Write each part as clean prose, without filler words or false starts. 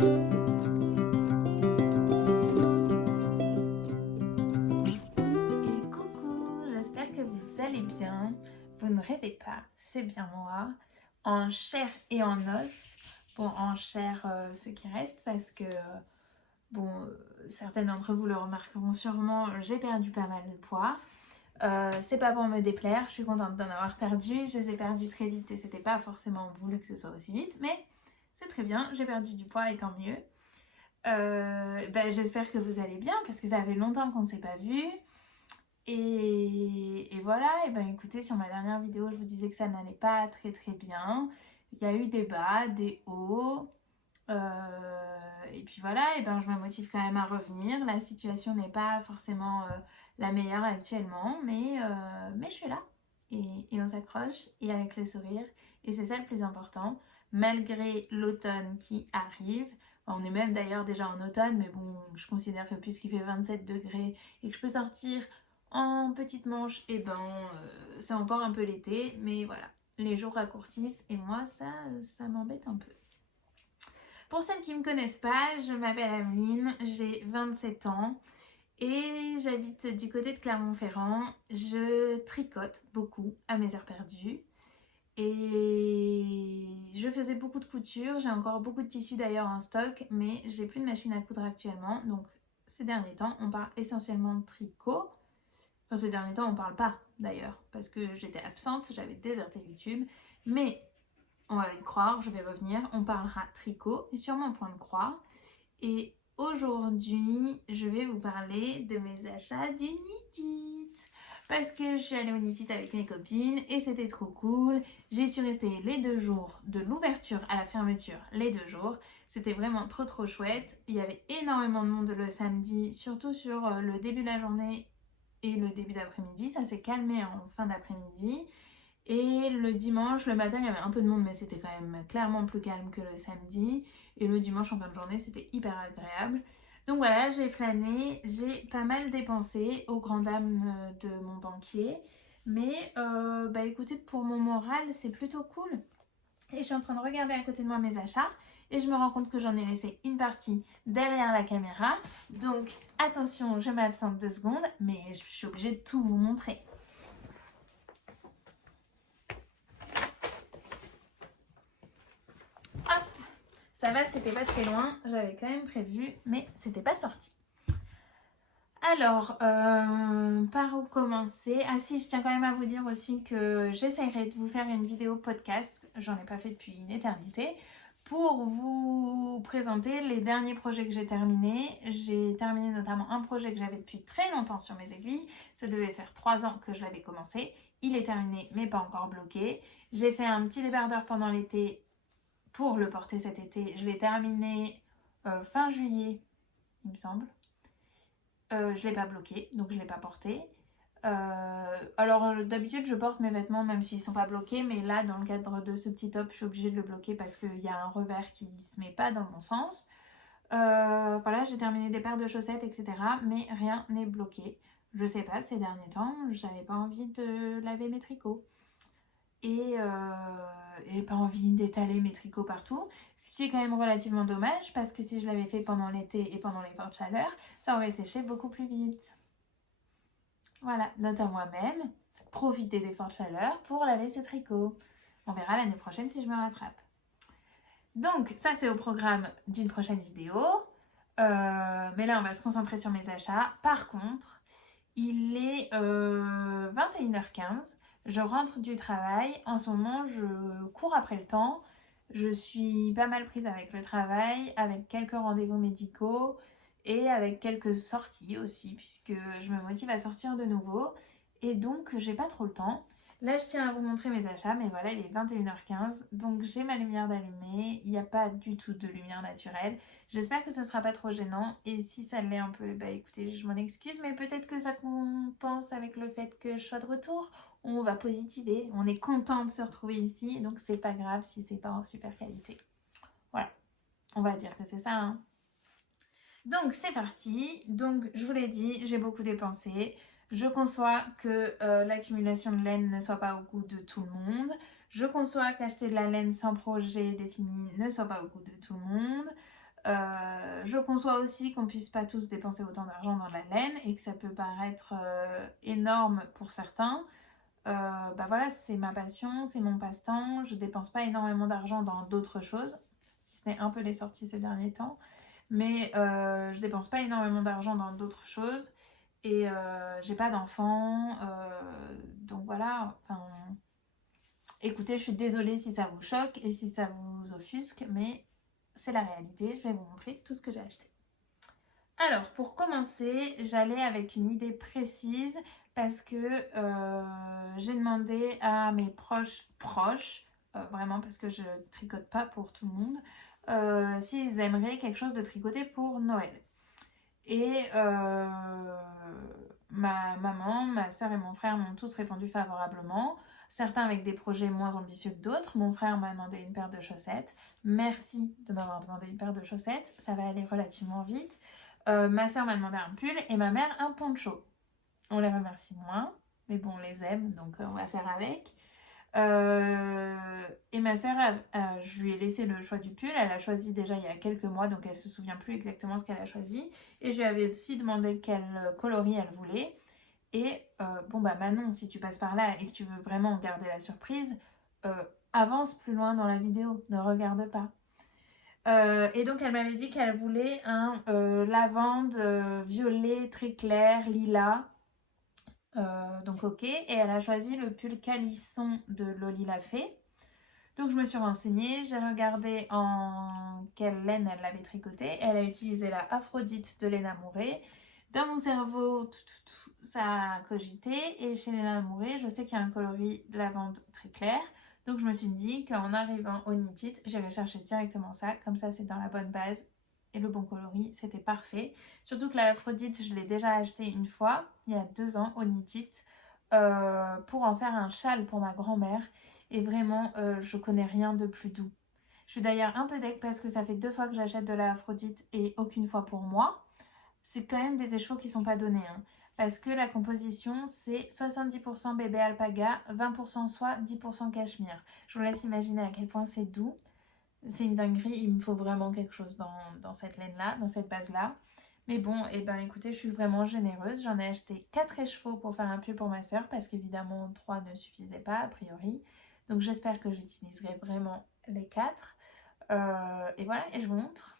Et coucou, j'espère que vous allez bien. Vous ne rêvez pas, c'est bien moi, en chair et en os. Bon, en chair, ce qui reste, parce que, certains d'entre vous le remarqueront sûrement, j'ai perdu pas mal de poids. C'est pas pour me déplaire, je suis contente d'en avoir perdu. Je les ai perdus très vite et c'était pas forcément voulu que ce soit aussi vite, mais c'est très bien, j'ai perdu du poids et tant mieux. J'espère que vous allez bien, parce que ça fait longtemps qu'on ne s'est pas vu. Et voilà, et ben écoutez, sur ma dernière vidéo, je vous disais que ça n'allait pas très très bien. Il y a eu des bas, des hauts. Et puis voilà, et ben je me motive quand même à revenir. La situation n'est pas forcément la meilleure actuellement, mais je suis là. Et on s'accroche, et avec le sourire. Et c'est ça le plus important, malgré l'automne qui arrive. On est même d'ailleurs déjà en automne, mais bon, je considère que puisqu'il fait 27 degrés et que je peux sortir en petite manche, et c'est encore un peu l'été, mais voilà, les jours raccourcissent et moi ça m'embête un peu. Pour celles qui ne me connaissent pas, je m'appelle Ameline, j'ai 27 ans et j'habite du côté de Clermont-Ferrand. Je tricote beaucoup à mes heures perdues et je faisais beaucoup de couture. J'ai encore beaucoup de tissus d'ailleurs en stock, mais j'ai plus de machine à coudre actuellement. Donc ces derniers temps, on parle essentiellement de tricot. Enfin, ces derniers temps, on parle pas d'ailleurs, parce que j'étais absente, j'avais déserté YouTube. Mais on va y croire, je vais revenir. On parlera tricot et sûrement point de croix. Et aujourd'hui, je vais vous parler de mes achats du Knit It. Parce que je suis allée au Knit It avec mes copines et c'était trop cool. J'y suis restée les 2 jours de l'ouverture à la fermeture, les 2 jours. C'était vraiment trop chouette. Il y avait énormément de monde le samedi, surtout sur le début de la journée et le début d'après-midi. Ça s'est calmé en fin d'après-midi. Et le dimanche, le matin, il y avait un peu de monde, mais c'était quand même clairement plus calme que le samedi. Et le dimanche en fin de journée, c'était hyper agréable. Donc voilà, j'ai flâné, j'ai pas mal dépensé aux grandes dames de mon banquier. Mais écoutez, pour mon moral, c'est plutôt cool. Et je suis en train de regarder à côté de moi mes achats. Et je me rends compte que j'en ai laissé une partie derrière la caméra. Donc attention, je m'absente 2 secondes, mais je suis obligée de tout vous montrer. Hop, ça va, c'était pas très loin, j'avais quand même prévu, mais c'était pas sorti. Alors, par où commencer? Ah si, je tiens quand même à vous dire aussi que j'essaierai de vous faire une vidéo podcast, j'en ai pas fait depuis une éternité, pour vous présenter les derniers projets que j'ai terminés. J'ai terminé notamment un projet que j'avais depuis très longtemps sur mes aiguilles. Ça devait faire 3 ans que je l'avais commencé. Il est terminé, mais pas encore bloqué. J'ai fait un petit débardeur pendant l'été pour le porter cet été. Je l'ai terminé fin juillet, il me semble. Je ne l'ai pas bloqué, donc je ne l'ai pas porté. Alors d'habitude je porte mes vêtements même s'ils ne sont pas bloqués, mais là dans le cadre de ce petit top je suis obligée de le bloquer parce qu'il y a un revers qui ne se met pas dans mon sens. Voilà, j'ai terminé des paires de chaussettes, etc. Mais rien n'est bloqué. Je sais pas, ces derniers temps, j'avais pas envie de laver mes tricots. Et pas envie d'étaler mes tricots partout, ce qui est quand même relativement dommage parce que si je l'avais fait pendant l'été et pendant les fortes chaleurs, ça aurait séché beaucoup plus vite. Voilà, note à moi-même, profiter des fortes chaleurs pour laver ces tricots. On verra l'année prochaine si je me rattrape. Donc ça c'est au programme d'une prochaine vidéo, mais là on va se concentrer sur mes achats. Par contre, il est 21h15. Je rentre du travail. En ce moment, je cours après le temps. Je suis pas mal prise avec le travail, avec quelques rendez-vous médicaux et avec quelques sorties aussi, puisque je me motive à sortir de nouveau. Et donc, j'ai pas trop le temps. Là, je tiens à vous montrer mes achats, mais voilà, il est 21h15, donc j'ai ma lumière d'allumée. Il n'y a pas du tout de lumière naturelle. J'espère que ce sera pas trop gênant, et si ça l'est un peu, écoutez, je m'en excuse, mais peut-être que ça compense avec le fait que je sois de retour. On va positiver, on est content de se retrouver ici, donc c'est pas grave si c'est pas en super qualité. Voilà, on va dire que c'est ça, hein. Donc c'est parti, donc je vous l'ai dit, j'ai beaucoup dépensé. Je conçois que l'accumulation de laine ne soit pas au goût de tout le monde. Je conçois qu'acheter de la laine sans projet défini ne soit pas au goût de tout le monde. je conçois aussi qu'on puisse pas tous dépenser autant d'argent dans la laine et que ça peut paraître énorme pour certains. Bah voilà, c'est ma passion, c'est mon passe-temps. Je dépense pas énormément d'argent dans d'autres choses, si ce n'est un peu les sorties ces derniers temps. Mais je dépense pas énormément d'argent dans d'autres choses. Et j'ai pas d'enfants. Donc voilà, enfin... Écoutez, je suis désolée si ça vous choque et si ça vous offusque, mais c'est la réalité. Je vais vous montrer tout ce que j'ai acheté. Alors, pour commencer, j'allais avec une idée précise parce que j'ai demandé à mes proches, vraiment parce que je tricote pas pour tout le monde, s'ils aimeraient quelque chose de tricoté pour Noël. Et ma maman, ma soeur et mon frère m'ont tous répondu favorablement. Certains avec des projets moins ambitieux que d'autres. Mon frère m'a demandé une paire de chaussettes. Merci de m'avoir demandé une paire de chaussettes. Ça va aller relativement vite. Ma soeur m'a demandé un pull et ma mère un poncho. On les remercie moins, mais bon, on les aime, donc on va faire avec. Et ma soeur, je lui ai laissé le choix du pull. Elle a choisi déjà il y a quelques mois, donc elle se souvient plus exactement ce qu'elle a choisi. Et je lui avais aussi demandé quel coloris elle voulait. Et bon bah Manon, si tu passes par là et que tu veux vraiment garder la surprise, avance plus loin dans la vidéo, ne regarde pas. Et donc elle m'avait dit qu'elle voulait un lavande violet très clair, lilas. Donc ok, et elle a choisi le pull calisson de Loli Lafay. Donc je me suis renseignée, j'ai regardé en quelle laine elle l'avait tricoté. Elle a utilisé la Aphrodite de Léna Mouret. Dans mon cerveau, ça a cogité. Et chez Léna Mouret, je sais qu'il y a un coloris lavande très clair. Donc je me suis dit qu'en arrivant au Knit It, j'irais chercher directement ça. Comme ça, c'est dans la bonne base. Et le bon coloris, c'était parfait. Surtout que la Aphrodite, je l'ai déjà acheté une fois, il y a 2 ans, au Knit It, pour en faire un châle pour ma grand-mère. Et vraiment, je connais rien de plus doux. Je suis d'ailleurs un peu deck parce que ça fait 2 fois que j'achète de la Aphrodite et aucune fois pour moi. C'est quand même des échos qui sont pas donnés, hein, parce que la composition, c'est 70% bébé alpaga, 20% soie, 10% cachemire. Je vous laisse imaginer à quel point c'est doux. C'est une dinguerie, il me faut vraiment quelque chose dans cette laine-là, dans cette base-là. Mais bon, et ben écoutez, je suis vraiment généreuse. J'en ai acheté 4 écheveaux pour faire un pull pour ma soeur, parce qu'évidemment 3 ne suffisaient pas a priori. Donc j'espère que j'utiliserai vraiment les 4. Et voilà, et je vous montre.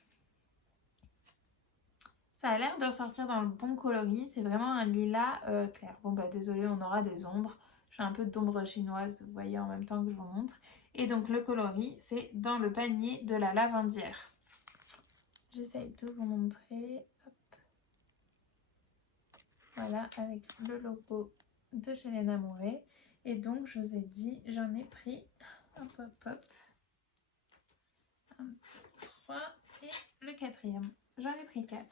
Ça a l'air de ressortir dans le bon coloris. C'est vraiment un lilas clair. Bon bah désolé, on aura des ombres. Je fais un peu d'ombre chinoise, vous voyez, en même temps que je vous montre. Et donc le coloris, c'est dans le panier de la lavandière. J'essaye de vous montrer. Hop. Voilà, avec le logo de chez Léna Mouret. Et donc, je vous ai dit, j'en ai pris, hop, hop, hop, 1, 2, 3, et le 4e. J'en ai pris 4.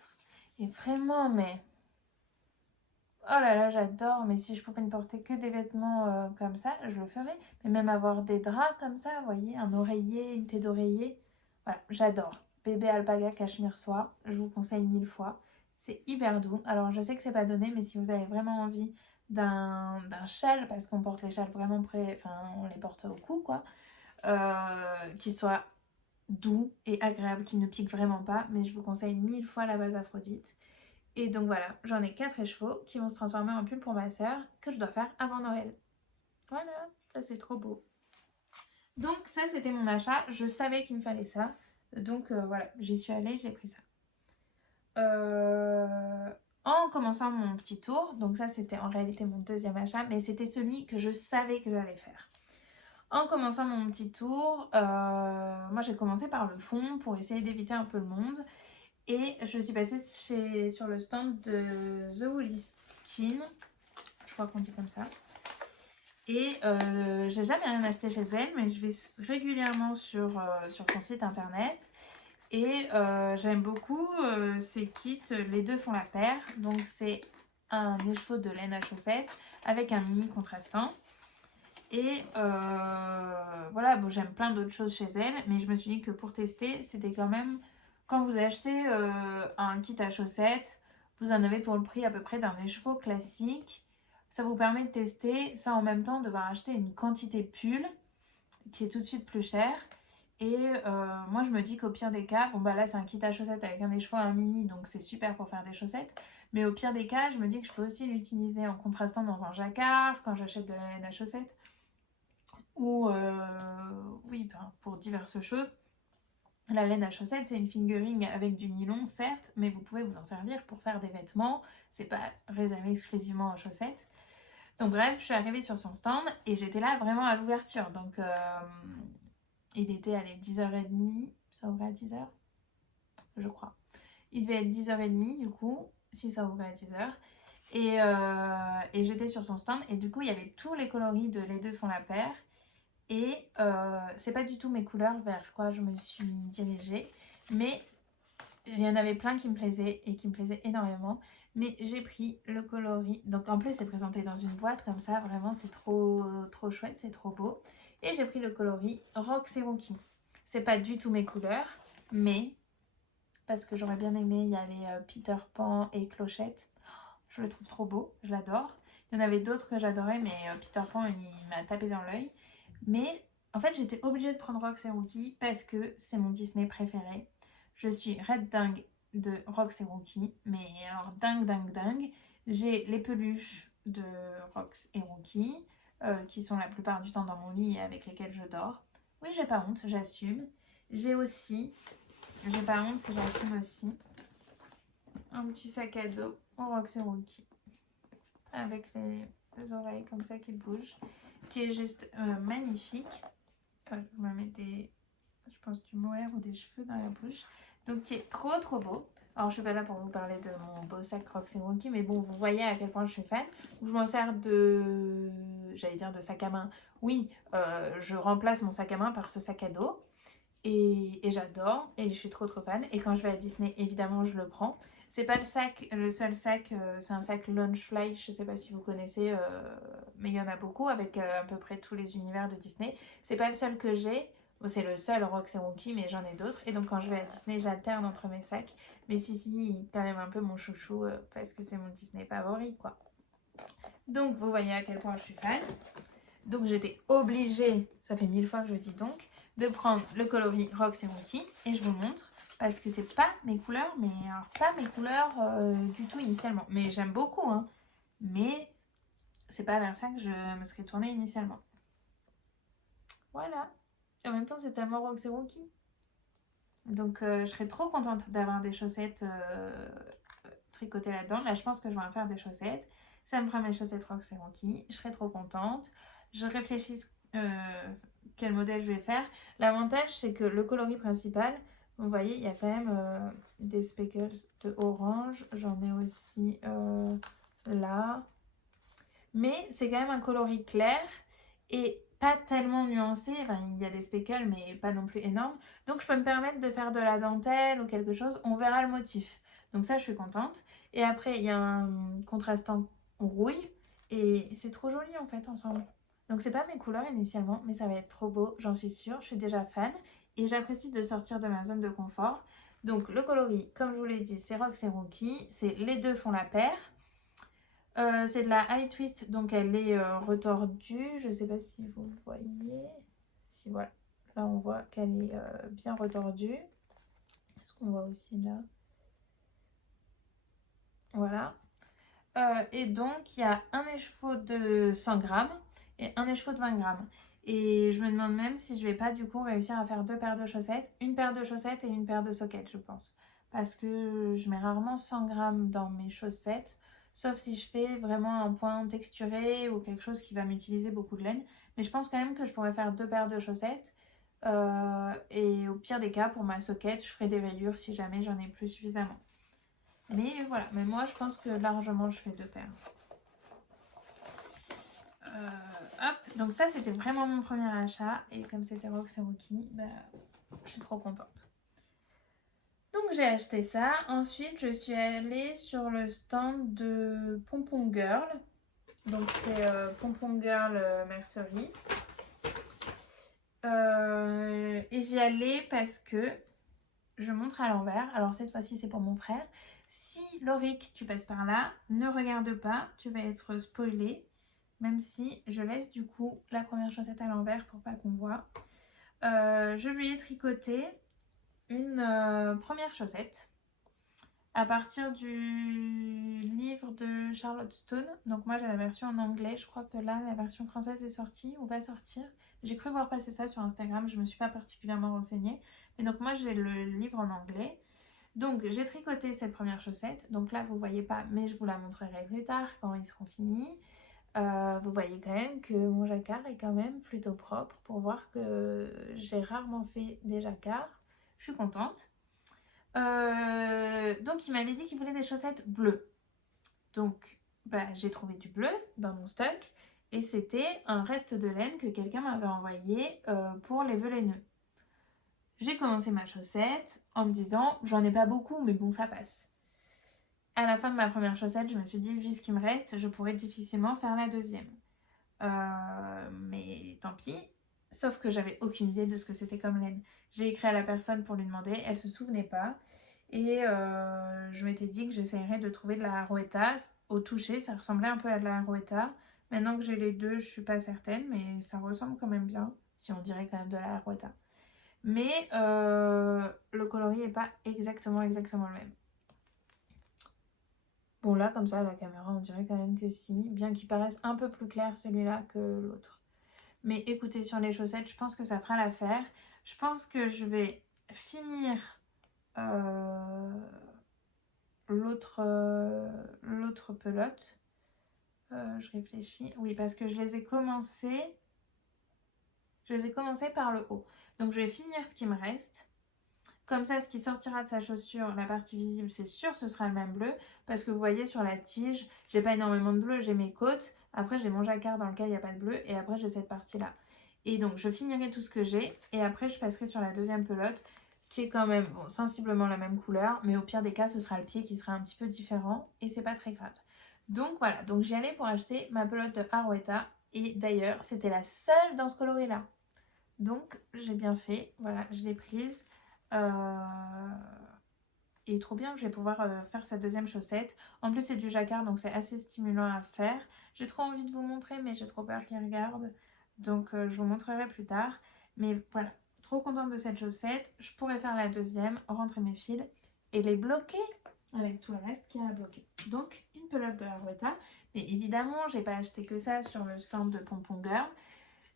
Et vraiment, mais... Oh là là, j'adore. Mais si je pouvais ne porter que des vêtements comme ça, je le ferais. Mais même avoir des draps comme ça, vous voyez, un oreiller, une tête d'oreiller. Voilà, j'adore. Bébé alpaga cachemire soie, je vous conseille 1000 fois. C'est hyper doux. Alors, je sais que c'est pas donné, mais si vous avez vraiment envie d'un châle, parce qu'on porte les châles vraiment près, enfin, on les porte au cou, quoi, qui soit doux et agréable, qui ne pique vraiment pas, mais je vous conseille 1000 fois la base Aphrodite. Et donc voilà, j'en ai 4 écheveaux qui vont se transformer en pull pour ma soeur, que je dois faire avant Noël. Voilà, ça c'est trop beau. Donc ça c'était mon achat, je savais qu'il me fallait ça. Donc voilà, j'y suis allée, j'ai pris ça. En commençant mon petit tour, donc ça c'était en réalité mon 2e achat, mais c'était celui que je savais que j'allais faire. En commençant mon petit tour, moi j'ai commencé par le fond pour essayer d'éviter un peu le monde. Et je suis passée sur le stand de The Woolly Skin, je crois qu'on dit comme ça. Et j'ai jamais rien acheté chez elle, mais je vais régulièrement sur son site internet. Et j'aime beaucoup ces kits, les deux font la paire. Donc c'est un écheveau de laine à chaussettes avec un mini contrastant. Et voilà, bon, j'aime plein d'autres choses chez elle, mais je me suis dit que pour tester, c'était quand même... Quand vous achetez un kit à chaussettes, vous en avez pour le prix à peu près d'un écheveau classique. Ça vous permet de tester sans en même temps devoir acheter une quantité pull qui est tout de suite plus chère. Et moi je me dis qu'au pire des cas, bon bah là c'est un kit à chaussettes avec un écheveau et un mini, donc c'est super pour faire des chaussettes. Mais au pire des cas, je me dis que je peux aussi l'utiliser en contrastant dans un jacquard, quand j'achète de la laine à chaussettes. Ou oui, ben, pour diverses choses. La laine à chaussettes, c'est une fingering avec du nylon, certes, mais vous pouvez vous en servir pour faire des vêtements. C'est pas réservé exclusivement aux chaussettes. Donc bref, je suis arrivée sur son stand et j'étais là vraiment à l'ouverture. Donc il était à 10h30, ça ouvrait à 10h, je crois. Il devait être 10h30 du coup, si ça ouvrait à 10h. Et j'étais sur son stand et du coup il y avait tous les coloris de Les Deux Font la Paire. Et c'est pas du tout mes couleurs vers quoi je me suis dirigée, mais il y en avait plein qui me plaisaient et qui me plaisaient énormément. Mais j'ai pris le coloris, donc en plus c'est présenté dans une boîte comme ça, vraiment c'est trop chouette, c'est trop beau. Et j'ai pris le coloris Roxy Rookie. C'est pas du tout mes couleurs, mais parce que j'aurais bien aimé, il y avait Peter Pan et Clochette. Je le trouve trop beau, je l'adore. Il y en avait d'autres que j'adorais, mais Peter Pan il m'a tapé dans l'œil. Mais en fait, j'étais obligée de prendre Rox et Rookie parce que c'est mon Disney préféré. Je suis red dingue de Rox et Rookie, mais alors dingue. J'ai les peluches de Rox et Rookie, qui sont la plupart du temps dans mon lit et avec lesquelles je dors. Oui, j'ai pas honte, j'assume. J'ai pas honte, j'assume aussi, un petit sac à dos en Rox et Rookie, avec les oreilles comme ça qui bougent, qui est juste magnifique. Je me mets je pense du mohair ou des cheveux dans la bouche. Donc qui est trop beau. Alors je suis pas là pour vous parler de mon beau sac Roxy Rookie, mais bon, vous voyez à quel point je suis fan. Je m'en sers j'allais dire de sac à main. Oui, je remplace mon sac à main par ce sac à dos. Et j'adore, et je suis trop fan. Et quand je vais à Disney, évidemment, je le prends. C'est pas le seul sac, c'est un sac Loungefly, je sais pas si vous connaissez, mais il y en a beaucoup avec à peu près tous les univers de Disney. C'est pas le seul que j'ai, bon, c'est le seul Rox et Rookie, mais j'en ai d'autres. Et donc quand je vais à Disney, j'alterne entre mes sacs. Mais celui-ci, il est quand même un peu mon chouchou, parce que c'est mon Disney favori, quoi. Donc vous voyez à quel point je suis fan. Donc j'étais obligée, ça fait 1000 fois que je dis donc, de prendre le coloris Rox et Rookie. Et je vous montre, parce que c'est pas mes couleurs, mais alors pas mes couleurs du tout initialement. Mais j'aime beaucoup, hein. Mais c'est pas vers ça que je me serais tournée initialement. Voilà. Et en même temps, c'est tellement Rox et Rookie. Donc je serais trop contente d'avoir des chaussettes tricotées là-dedans. Là, je pense que je vais en faire des chaussettes. Ça me fera mes chaussettes Rox et Rookie. Je serais trop contente. Je réfléchis quel modèle je vais faire. L'avantage, c'est que le coloris principal, vous voyez, il y a quand même des speckles de orange. J'en ai aussi là. Mais c'est quand même un coloris clair et pas tellement nuancé. Enfin, il y a des speckles, mais pas non plus énormes. Donc, je peux me permettre de faire de la dentelle ou quelque chose. On verra le motif. Donc ça, je suis contente. Et après, il y a un contrastant rouille. Et c'est trop joli, en fait, ensemble. Donc, c'est pas mes couleurs initialement, mais ça va être trop beau, j'en suis sûre. Je suis déjà fan. Et j'apprécie de sortir de ma zone de confort. Donc, le coloris, comme je vous l'ai dit, c'est Rox et Rookie. C'est Les Deux Font la Paire. C'est de la high twist, donc elle est retordue. Je ne sais pas si vous voyez. Si voilà, là on voit qu'elle est bien retordue. Est-ce qu'on voit aussi là? Voilà. Et donc il y a un écheveau de 100 grammes et un écheveau de 20 grammes. Et je me demande même si je vais pas du coup réussir à faire deux paires de chaussettes. Une paire de chaussettes et une paire de sockets, je pense. Parce que je mets rarement 100 grammes dans mes chaussettes. Sauf si je fais vraiment un point texturé ou quelque chose qui va m'utiliser beaucoup de laine. Mais je pense quand même que je pourrais faire deux paires de chaussettes. Et au pire des cas, pour ma socket, je ferai des rayures si jamais j'en ai plus suffisamment. Mais voilà, mais moi je pense que largement je fais deux paires. Hop, donc ça c'était vraiment mon premier achat. Et comme c'était Rox et Rookie, bah, je suis trop contente. Donc j'ai acheté ça. Ensuite je suis allée sur le stand de Pompon Girl. Donc c'est Pompon Girl Mercerie. Et j'y allais parce que je montre à l'envers. Alors cette fois-ci c'est pour mon frère. Si Loric tu passes par là, ne regarde pas, tu vas être spoilé. Même si je laisse du coup la première chaussette à l'envers pour pas qu'on voit. je lui ai tricoté une première chaussette à partir du livre de Charlotte Stone. Donc moi j'ai la version en anglais, je crois que là la version française est sortie ou va sortir. J'ai cru voir passer ça sur Instagram, je me suis pas particulièrement renseignée. Mais donc moi j'ai le livre en anglais. Donc j'ai tricoté cette première chaussette. Donc là vous voyez pas, mais je vous la montrerai plus tard quand ils seront finis. Vous voyez quand même que mon jacquard est quand même plutôt propre pour voir que j'ai rarement fait des jacquards. Je suis contente. Donc il m'avait dit qu'il voulait des chaussettes bleues. Donc j'ai trouvé du bleu dans mon stock et c'était un reste de laine que quelqu'un m'avait envoyé pour les vœux laineux. J'ai commencé ma chaussette en me disant j'en ai pas beaucoup mais bon ça passe. À la fin de ma première chaussette, je me suis dit vu ce qui me reste, je pourrais difficilement faire la deuxième. Mais tant pis. Sauf que j'avais aucune idée de ce que c'était comme laine. J'ai écrit à la personne pour lui demander, elle se souvenait pas. Et je m'étais dit que j'essayerais de trouver de la Arouetta. Au toucher, ça ressemblait un peu à de la Arouetta. Maintenant que j'ai les deux, je suis pas certaine, mais ça ressemble quand même bien. Si on dirait quand même de la Arouetta. Mais le coloris est pas exactement le même. Bon là, comme ça, à la caméra, on dirait quand même que si. Bien qu'il paraisse un peu plus clair celui-là que l'autre. Mais écoutez, sur les chaussettes, je pense que ça fera l'affaire. Je pense que je vais finir l'autre pelote. Je réfléchis. Oui, parce que je les ai commencé par le haut. Donc je vais finir ce qui me reste. Comme ça, ce qui sortira de sa chaussure, la partie visible, c'est sûr, ce sera le même bleu. Parce que vous voyez, sur la tige, j'ai pas énormément de bleu, j'ai mes côtes. Après, j'ai mon jacquard dans lequel il n'y a pas de bleu. Et après, j'ai cette partie-là. Et donc, je finirai tout ce que j'ai. Et après, je passerai sur la deuxième pelote, qui est quand même sensiblement la même couleur. Mais au pire des cas, ce sera le pied qui sera un petit peu différent. Et c'est pas très grave. Donc, voilà. Donc, j'y allais pour acheter ma pelote de Arouetta. Et d'ailleurs, c'était la seule dans ce coloris-là. Donc, j'ai bien fait. Voilà, je l'ai prise. Et trop bien, je vais pouvoir faire sa deuxième chaussette. En plus, c'est du jacquard, donc c'est assez stimulant à faire. J'ai trop envie de vous montrer, mais j'ai trop peur qu'il regarde. Donc, je vous montrerai plus tard. Mais voilà, trop contente de cette chaussette. Je pourrais faire la deuxième, rentrer mes fils et les bloquer avec tout le reste qui est à bloquer. Donc, une pelote de Arouetta. Mais évidemment, j'ai pas acheté que ça sur le stand de Pompon Girl.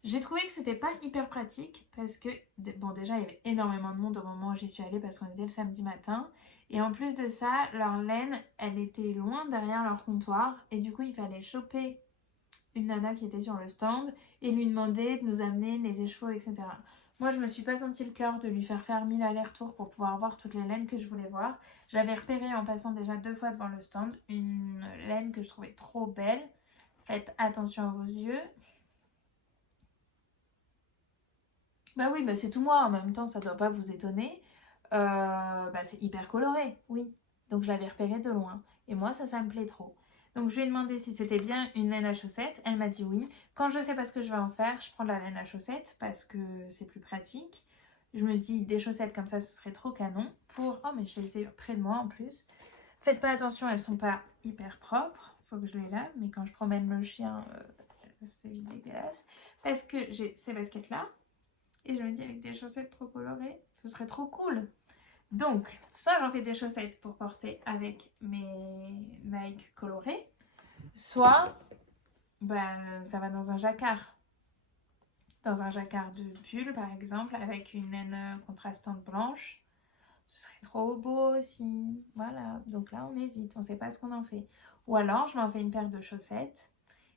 J'ai trouvé que c'était pas hyper pratique parce que, bon, déjà il y avait énormément de monde au moment où j'y suis allée parce qu'on était le samedi matin. Et en plus de ça, leur laine, elle était loin derrière leur comptoir. Et du coup, il fallait choper une nana qui était sur le stand et lui demander de nous amener les écheveaux, etc. Moi, je me suis pas senti le cœur de lui faire 1000 allers-retours pour pouvoir voir toutes les laines que je voulais voir. J'avais repéré en passant déjà 2 fois devant le stand une laine que je trouvais trop belle. Faites attention à vos yeux. Bah oui, bah c'est tout moi en même temps, ça doit pas vous étonner. C'est hyper coloré, oui. Donc je l'avais repéré de loin. Et moi, ça me plaît trop. Donc je lui ai demandé si c'était bien une laine à chaussettes. Elle m'a dit oui. Quand je sais pas ce que je vais en faire, je prends de la laine à chaussettes parce que c'est plus pratique. Je me dis des chaussettes comme ça, ce serait trop canon. Oh, mais je les ai près de moi en plus. Faites pas attention, elles sont pas hyper propres. Faut que je les lave. Mais quand je promène le chien, c'est vite dégueulasse. Parce que j'ai ces baskets-là. Et je me dis avec des chaussettes trop colorées, ce serait trop cool. Donc, soit j'en fais des chaussettes pour porter avec mes Nike colorés, soit ça va dans un jacquard. Dans un jacquard de pull par exemple, avec une laine contrastante blanche. Ce serait trop beau aussi. Voilà, donc là on hésite, on ne sait pas ce qu'on en fait. Ou alors je m'en fais une paire de chaussettes.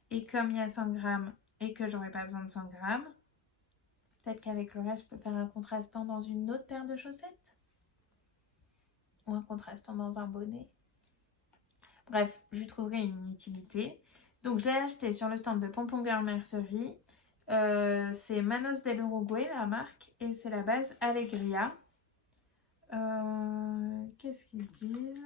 Et comme il y a 100 grammes et que j'aurais pas besoin de 100 grammes, peut-être qu'avec le reste, je peux faire un contrastant dans une autre paire de chaussettes. Ou un contrastant dans un bonnet. Bref, je lui trouverai une utilité. Donc, je l'ai acheté sur le stand de Pompon Girl Mercerie. C'est Manos del Uruguay, la marque. Et c'est la base Alegria. Qu'est-ce qu'ils disent ?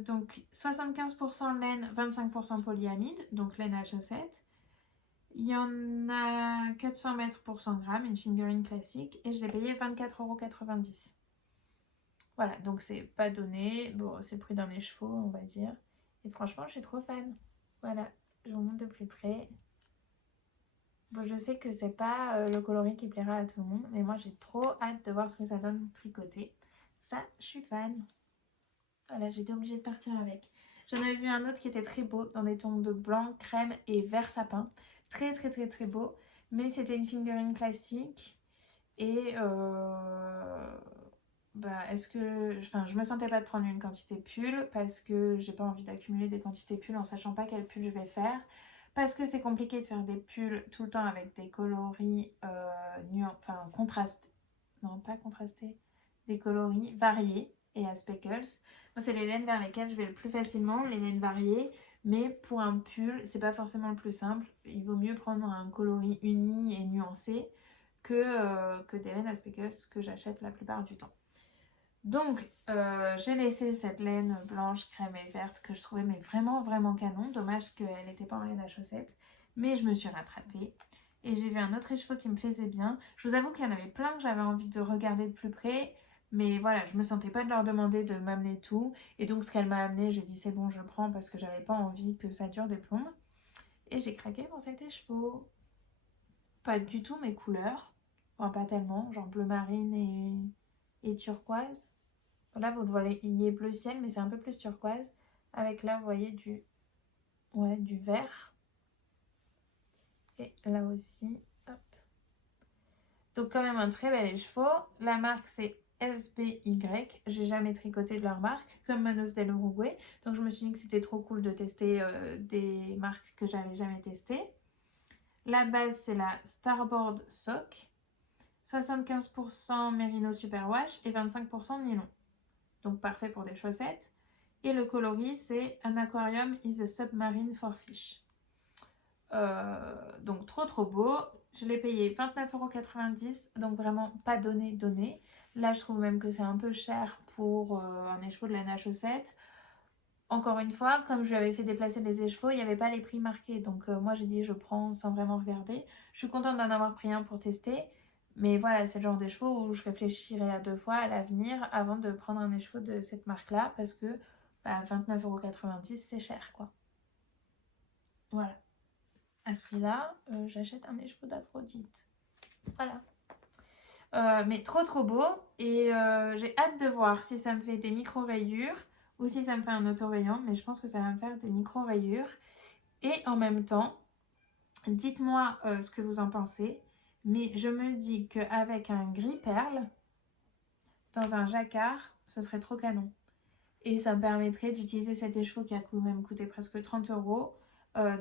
Donc, 75% laine, 25% polyamide. Donc, laine à chaussettes. Il y en a 400 mètres pour 100 grammes, une fingering classique, et je l'ai payé 24,90 €. Voilà, donc c'est pas donné, bon, c'est pris dans les chevaux, on va dire. Et franchement, je suis trop fan. Voilà, je vous montre de plus près. Bon, je sais que c'est pas le coloris qui plaira à tout le monde, mais moi j'ai trop hâte de voir ce que ça donne tricoté. Ça, je suis fan. Voilà, j'étais obligée de partir avec. J'en avais vu un autre qui était très beau, dans des tons de blanc, crème et vert sapin. Très très très très beau. Mais c'était une figurine classique. Et est-ce que... Enfin, je me sentais pas de prendre une quantité pull parce que j'ai pas envie d'accumuler des quantités pull en sachant pas quel pull je vais faire. Parce que c'est compliqué de faire des pulls tout le temps avec des coloris contrastés. Non, pas contrastés. Des coloris variés et à speckles. Moi, c'est les laines vers lesquelles je vais le plus facilement, les laines variées. Mais pour un pull, c'est pas forcément le plus simple. Il vaut mieux prendre un coloris uni et nuancé que des laines à speckles que j'achète la plupart du temps. Donc, j'ai laissé cette laine blanche, crème et verte que je trouvais mais vraiment, vraiment canon. Dommage qu'elle n'était pas en laine à chaussettes. Mais je me suis rattrapée. Et j'ai vu un autre écheveau qui me faisait bien. Je vous avoue qu'il y en avait plein que j'avais envie de regarder de plus près. Mais voilà, je me sentais pas de leur demander de m'amener tout. Et donc, ce qu'elle m'a amené, j'ai dit c'est bon, je le prends parce que j'avais pas envie que ça dure des plombes. Et j'ai craqué pour cet écheveau. Pas du tout mes couleurs. Enfin, pas tellement. Genre bleu marine et turquoise. Là, vous le voyez bleu ciel, mais c'est un peu plus turquoise. Avec là, vous voyez du vert. Et là aussi, hop. Donc quand même un très bel écheveau. La marque, c'est SBY. J'ai jamais tricoté de leur marque, comme Manos del Uruguay. Donc je me suis dit que c'était trop cool de tester des marques que j'avais jamais testées. La base, c'est la Starboard Sock. 75% Merino Superwash et 25% nylon. Donc parfait pour des chaussettes. Et le coloris, c'est An aquarium is a submarine for fish. Donc trop trop beau. Je l'ai payé 29,90 €, donc vraiment pas donné. Là, je trouve même que c'est un peu cher pour un écheveau de laine à chaussettes. Encore une fois, comme je lui avais fait déplacer les écheveaux, il n'y avait pas les prix marqués. Donc moi, j'ai dit je prends sans vraiment regarder. Je suis contente d'en avoir pris un pour tester. Mais voilà, c'est le genre d'écheveau où je réfléchirai à 2 fois à l'avenir avant de prendre un écheveau de cette marque-là. Parce que 29,90 €, c'est cher, quoi. Voilà. À ce prix-là, j'achète un écheveau d'Aphrodite. Voilà. Mais trop trop beau. Et j'ai hâte de voir si ça me fait des micro-rayures ou si ça me fait un auto-rayant. Mais je pense que ça va me faire des micro-rayures. Et en même temps, dites-moi ce que vous en pensez. Mais je me dis qu'avec un gris perle, dans un jacquard, ce serait trop canon. Et ça me permettrait d'utiliser cet écheveau qui a quand même coûté presque 30 €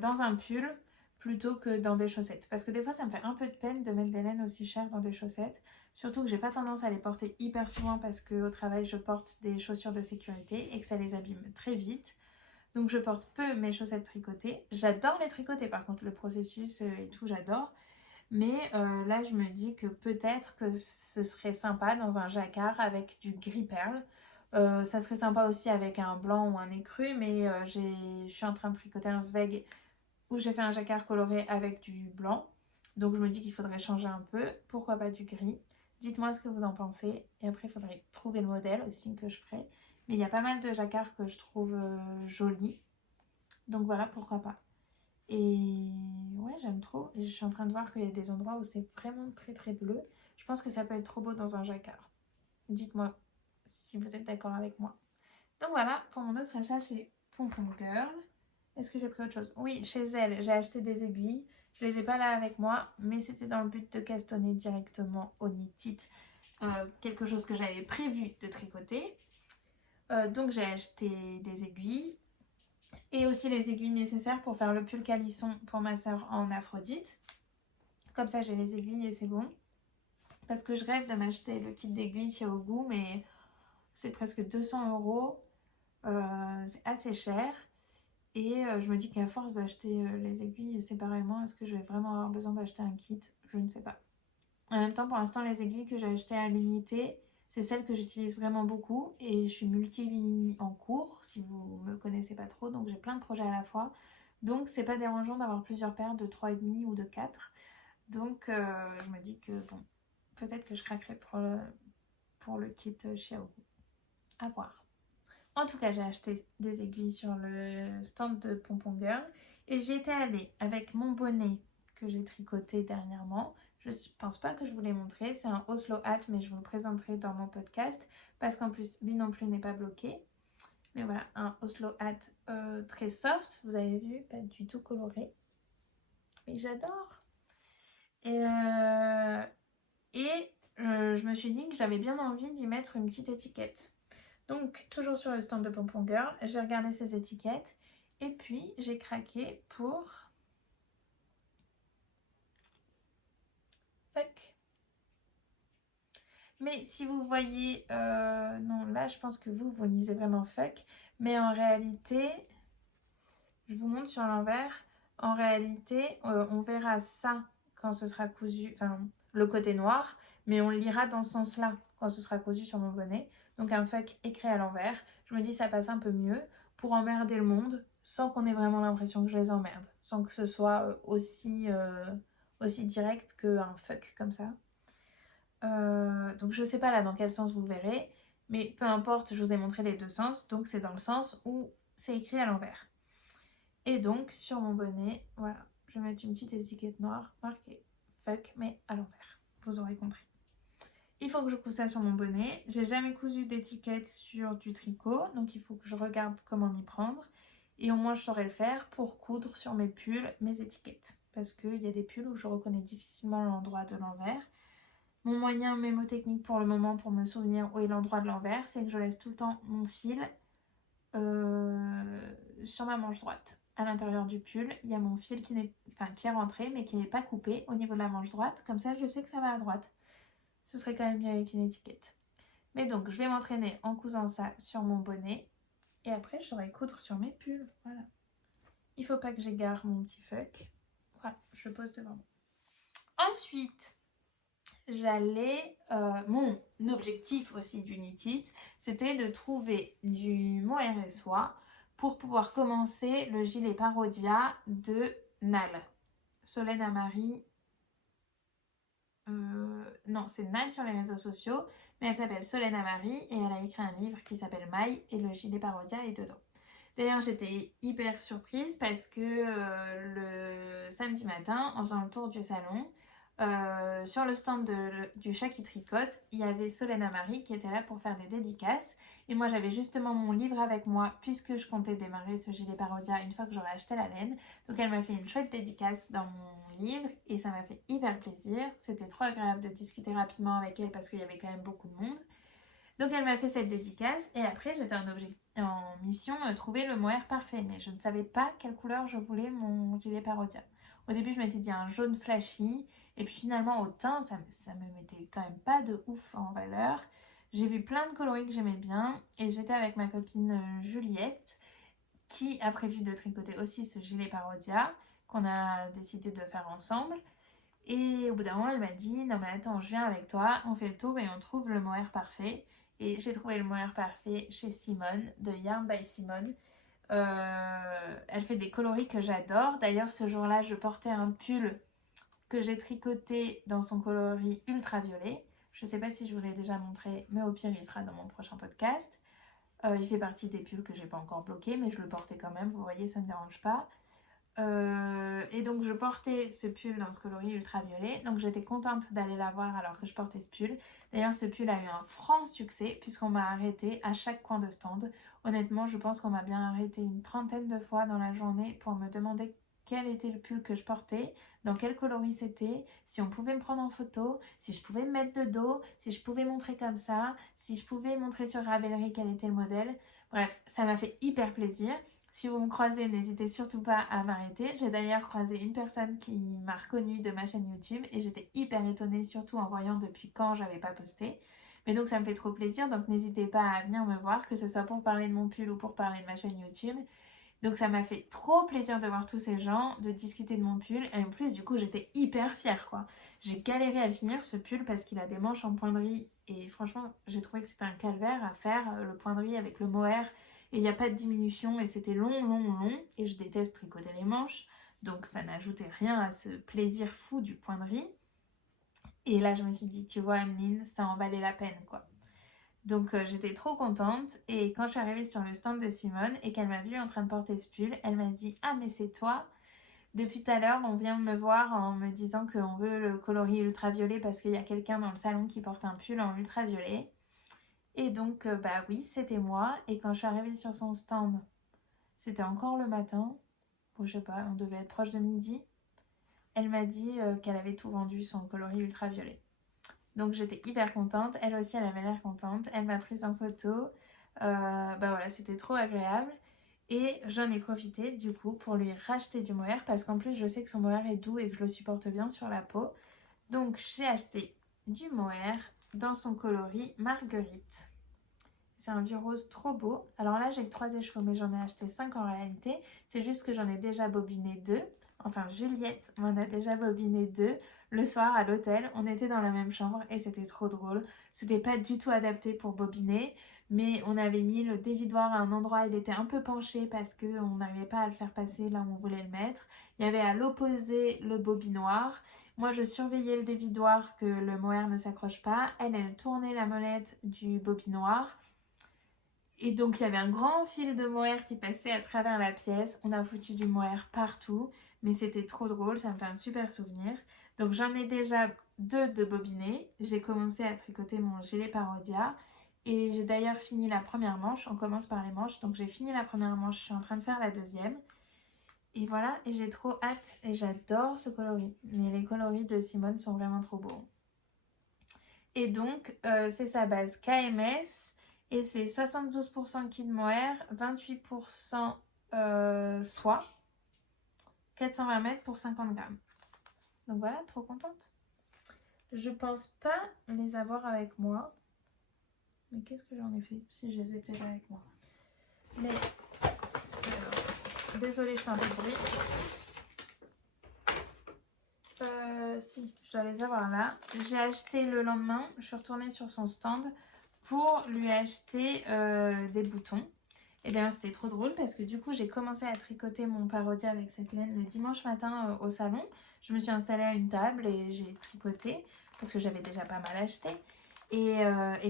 dans un pull plutôt que dans des chaussettes. Parce que des fois, ça me fait un peu de peine de mettre des laines aussi chères dans des chaussettes. Surtout que j'ai pas tendance à les porter hyper souvent parce qu'au travail, je porte des chaussures de sécurité et que ça les abîme très vite. Donc je porte peu mes chaussettes tricotées. J'adore les tricoter par contre, le processus et tout, j'adore. Mais là, je me dis que peut-être que ce serait sympa dans un jacquard avec du gris perle. Ça serait sympa aussi avec un blanc ou un écru, mais je suis en train de tricoter un Zweig où j'ai fait un jacquard coloré avec du blanc. Donc je me dis qu'il faudrait changer un peu. Pourquoi pas du gris? Dites-moi ce que vous en pensez. Et après, il faudrait trouver le modèle aussi que je ferai. Mais il y a pas mal de jacquards que je trouve jolis. Donc voilà, pourquoi pas. Et ouais, j'aime trop. Et je suis en train de voir qu'il y a des endroits où c'est vraiment très très bleu. Je pense que ça peut être trop beau dans un jacquard. Dites-moi si vous êtes d'accord avec moi. Donc voilà, pour mon autre achat chez Pompon Girl. Est-ce que j'ai pris autre chose? Oui, chez elle, j'ai acheté des aiguilles. Je les ai pas là avec moi, mais c'était dans le but de castonner directement au knit-it. Quelque chose que j'avais prévu de tricoter. Donc j'ai acheté des aiguilles. Et aussi les aiguilles nécessaires pour faire le pull calisson pour ma soeur en Aphrodite. Comme ça, j'ai les aiguilles et c'est bon. Parce que je rêve de m'acheter le kit d'aiguilles chez Ogu, mais c'est presque 200 €. C'est assez cher. Et je me dis qu'à force d'acheter les aiguilles séparément, est-ce que je vais vraiment avoir besoin d'acheter un kit? Je ne sais pas. En même temps, pour l'instant, les aiguilles que j'ai achetées à l'unité, c'est celles que j'utilise vraiment beaucoup. Et je suis multi en cours, si vous me connaissez pas trop. Donc j'ai plein de projets à la fois. Donc c'est pas dérangeant d'avoir plusieurs paires de 3,5 ou de 4. Donc je me dis que bon, peut-être que je craquerai pour le kit Xiaohu. À voir. En tout cas, j'ai acheté des aiguilles sur le stand de Pompon Girl. Et j'y étais allée avec mon bonnet que j'ai tricoté dernièrement. Je pense pas que je vous l'ai montré, c'est un Oslo hat, mais je vous le présenterai dans mon podcast parce qu'en plus lui non plus n'est pas bloqué. Mais voilà, un Oslo hat très soft, vous avez vu, pas du tout coloré. Mais j'adore. Je me suis dit que j'avais bien envie d'y mettre une petite étiquette. Donc, toujours sur le stand de Pompon Girl, j'ai regardé ces étiquettes et puis j'ai craqué pour fuck. Mais si vous voyez, non, là je pense que vous lisez vraiment fuck, mais en réalité, je vous montre sur l'envers, en réalité, on verra ça quand ce sera cousu, enfin le côté noir, mais on le lira dans ce sens-là quand ce sera cousu sur mon bonnet. Donc un fuck écrit à l'envers. Je me dis ça passe un peu mieux pour emmerder le monde sans qu'on ait vraiment l'impression que je les emmerde, sans que ce soit aussi direct qu'un fuck comme ça. Donc je sais pas là dans quel sens vous verrez, mais peu importe, je vous ai montré les deux sens, donc c'est dans le sens où c'est écrit à l'envers. Et donc sur mon bonnet, voilà, je vais mettre une petite étiquette noire marquée fuck mais à l'envers, vous aurez compris. Il faut que je couse ça sur mon bonnet, j'ai jamais cousu d'étiquette sur du tricot, donc il faut que je regarde comment m'y prendre. Et au moins je saurai le faire pour coudre sur mes pulls mes étiquettes. Parce qu'il y a des pulls où je reconnais difficilement l'endroit de l'envers. Mon moyen mémotechnique pour le moment pour me souvenir où est l'endroit de l'envers, c'est que je laisse tout le temps mon fil sur ma manche droite. À l'intérieur du pull, il y a mon fil qui est rentré mais qui n'est pas coupé au niveau de la manche droite. Comme ça, je sais que ça va à droite. Ce serait quand même mieux avec une étiquette. Mais donc, je vais m'entraîner en cousant ça sur mon bonnet. Et après, je saurai coudre sur mes pulls. Voilà. Il ne faut pas que j'égare mon petit fuck. Voilà, je le pose devant moi. Ensuite, mon objectif aussi du Knit It, c'était de trouver du mohair et soie pour pouvoir commencer le gilet Parodia de Nal. Solène Amari, non c'est Nal sur les réseaux sociaux, mais elle s'appelle Solène Amari et elle a écrit un livre qui s'appelle Maille et le gilet Parodia est dedans. D'ailleurs j'étais hyper surprise parce que le samedi matin, en faisant le tour du salon, sur le stand du chat qui tricote, il y avait Solène Amari qui était là pour faire des dédicaces. Et moi j'avais justement mon livre avec moi puisque je comptais démarrer ce gilet Parodia une fois que j'aurais acheté la laine. Donc elle m'a fait une chouette dédicace dans mon livre et ça m'a fait hyper plaisir. C'était trop agréable de discuter rapidement avec elle parce qu'il y avait quand même beaucoup de monde. Donc elle m'a fait cette dédicace et après j'étais en mission trouver le mohair parfait. Mais je ne savais pas quelle couleur je voulais mon gilet Parodia. Au début je m'étais dit un jaune flashy et puis finalement au teint ça me mettait quand même pas de ouf en valeur. J'ai vu plein de coloris que j'aimais bien et j'étais avec ma copine Juliette qui a prévu de tricoter aussi ce gilet Parodia qu'on a décidé de faire ensemble. Et au bout d'un moment elle m'a dit non mais attends je viens avec toi, on fait le tour et on trouve le mohair parfait. Et j'ai trouvé le mohair parfait chez Simone, de Yarn by Simone. Elle fait des coloris que j'adore. D'ailleurs, ce jour-là, je portais un pull que j'ai tricoté dans son coloris ultraviolet. Je ne sais pas si je vous l'ai déjà montré, mais au pire, il sera dans mon prochain podcast. Il fait partie des pulls que j'ai pas encore bloqués, mais je le portais quand même. Vous voyez, ça ne me dérange pas. Et donc je portais ce pull dans ce coloris ultraviolet, donc j'étais contente d'aller la voir alors que je portais ce pull. D'ailleurs ce pull a eu un franc succès puisqu'on m'a arrêté à chaque coin de stand. Honnêtement je pense qu'on m'a bien arrêté une trentaine de fois dans la journée pour me demander quel était le pull que je portais, dans quel coloris c'était, si on pouvait me prendre en photo, si je pouvais me mettre de dos, si je pouvais montrer comme ça, si je pouvais montrer sur Ravelry quel était le modèle. Bref, ça m'a fait hyper plaisir. Si vous me croisez, n'hésitez surtout pas à m'arrêter. J'ai d'ailleurs croisé une personne qui m'a reconnue de ma chaîne YouTube et j'étais hyper étonnée, surtout en voyant depuis quand j'avais pas posté. Mais donc ça me fait trop plaisir, donc n'hésitez pas à venir me voir, que ce soit pour parler de mon pull ou pour parler de ma chaîne YouTube. Donc ça m'a fait trop plaisir de voir tous ces gens, de discuter de mon pull. Et en plus du coup j'étais hyper fière quoi. J'ai galéré à le finir ce pull parce qu'il a des manches en pointerie. Et franchement j'ai trouvé que c'était un calvaire à faire le pointerie avec le mohair. Et il n'y a pas de diminution et c'était long. Et je déteste tricoter les manches. Donc ça n'ajoutait rien à ce plaisir fou du point de riz. Et là je me suis dit, tu vois Emeline, ça en valait la peine quoi. Donc j'étais trop contente. Et quand je suis arrivée sur le stand de Simone et qu'elle m'a vue en train de porter ce pull, elle m'a dit, ah mais c'est toi. Depuis tout à l'heure, on vient me voir en me disant qu'on veut le coloris ultraviolet parce qu'il y a quelqu'un dans le salon qui porte un pull en ultraviolet. Et donc, bah oui, c'était moi. Et quand je suis arrivée sur son stand, c'était encore le matin. Bon, je sais pas, on devait être proche de midi. Elle m'a dit qu'elle avait tout vendu son coloris ultraviolet. Donc j'étais hyper contente. Elle aussi, elle avait l'air contente. Elle m'a prise en photo. Bah voilà, c'était trop agréable. Et j'en ai profité du coup pour lui racheter du mohair parce qu'en plus je sais que son mohair est doux et que je le supporte bien sur la peau. Donc j'ai acheté du mohair dans son coloris Marguerite. C'est un vieux rose trop beau. Alors là j'ai que 3 écheveaux mais j'en ai acheté 5 en réalité. C'est juste que j'en ai déjà bobiné 2. Enfin Juliette m'en a déjà bobiné 2 le soir à l'hôtel. On était dans la même chambre et c'était trop drôle. C'était pas du tout adapté pour bobiner. Mais on avait mis le dévidoir à un endroit, il était un peu penché parce qu'on n'arrivait pas à le faire passer là où on voulait le mettre. Il y avait à l'opposé le bobinoir. Moi, je surveillais le dévidoir que le mohair ne s'accroche pas. Elle tournait la molette du bobinoir. Et donc, il y avait un grand fil de mohair qui passait à travers la pièce. On a foutu du mohair partout, mais c'était trop drôle, ça me fait un super souvenir. Donc, j'en ai déjà 2 de bobinés. J'ai commencé à tricoter mon gilet Parodia. Et j'ai d'ailleurs fini la première manche. On commence par les manches. Donc, j'ai fini la première manche. Je suis en train de faire la deuxième. Et voilà, et j'ai trop hâte. Et j'adore ce coloris. Mais les coloris de Simone sont vraiment trop beaux. Et donc, c'est sa base KMS. Et c'est 72% kid mohair, 28% soie, 420 mètres pour 50 grammes. Donc voilà, trop contente. Je pense pas les avoir avec moi. Mais qu'est-ce que j'en ai fait? Si, je les ai peut-être avec moi. Mais, désolée, je fais un peu de bruit. Si, je dois les avoir là. J'ai acheté le lendemain, je suis retournée sur son stand pour lui acheter des boutons. Et d'ailleurs, c'était trop drôle parce que du coup, j'ai commencé à tricoter mon Parodia avec cette laine le dimanche matin au salon. Je me suis installée à une table et j'ai tricoté parce que j'avais déjà pas mal acheté. Et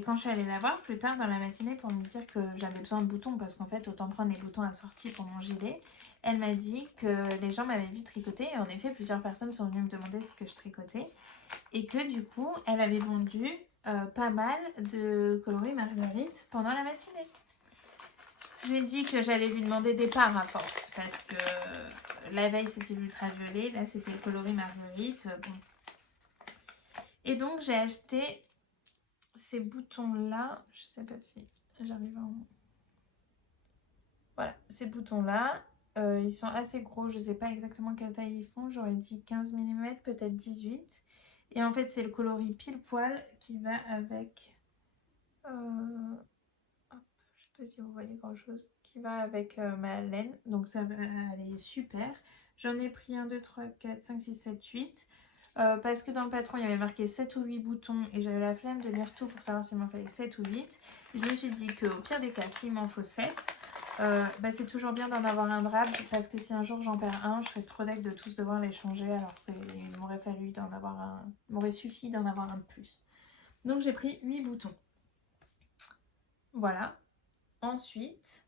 quand je suis allée la voir plus tard dans la matinée pour me dire que j'avais besoin de boutons parce qu'en fait, autant prendre les boutons assortis pour mon gilet, elle m'a dit que les gens m'avaient vu tricoter et en effet, plusieurs personnes sont venues me demander ce que je tricotais et que du coup, elle avait vendu pas mal de coloris Marguerite pendant la matinée. Je lui ai dit que j'allais lui demander des parts à force parce que la veille c'était l'ultraviolet, là c'était le coloris Marguerite. Bon. Et donc j'ai acheté ces boutons là, je sais pas si j'arrive à... Voilà, ces boutons là, ils sont assez gros, je sais pas exactement quelle taille ils font, j'aurais dit 15 mm, peut-être 18. Et en fait c'est le coloris pile poil qui va avec... Hop, je sais pas si vous voyez grand chose, qui va avec ma laine, donc ça va aller super. J'en ai pris 1, 2, 3, 4, 5, 6, 7, 8. Parce que dans le patron il y avait marqué 7 ou 8 boutons et j'avais la flemme de lire tout pour savoir s'il m'en fallait 7 ou 8. Je me suis dit qu'au pire des cas, s'il m'en faut 7, bah c'est toujours bien d'en avoir un drap parce que si un jour j'en perds un, je serais trop deg de tous devoir les changer alors qu'il m'aurait fallu d'en avoir un, il m'aurait suffi d'en avoir un de plus. Donc j'ai pris 8 boutons. Voilà. Ensuite,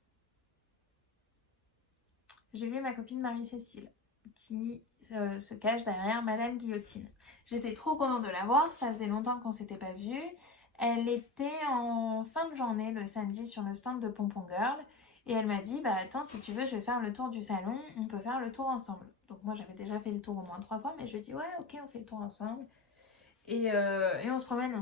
j'ai vu ma copine Marie-Cécile qui se cache derrière Madame Guillotine. J'étais trop contente de la voir, ça faisait longtemps qu'on s'était pas vu. Elle était en fin de journée le samedi sur le stand de Pompon Girl et elle m'a dit bah attends si tu veux je vais faire le tour du salon, on peut faire le tour ensemble. Donc moi j'avais déjà fait le tour au moins 3 fois mais je lui ai dit ouais ok on fait le tour ensemble. Et on se promène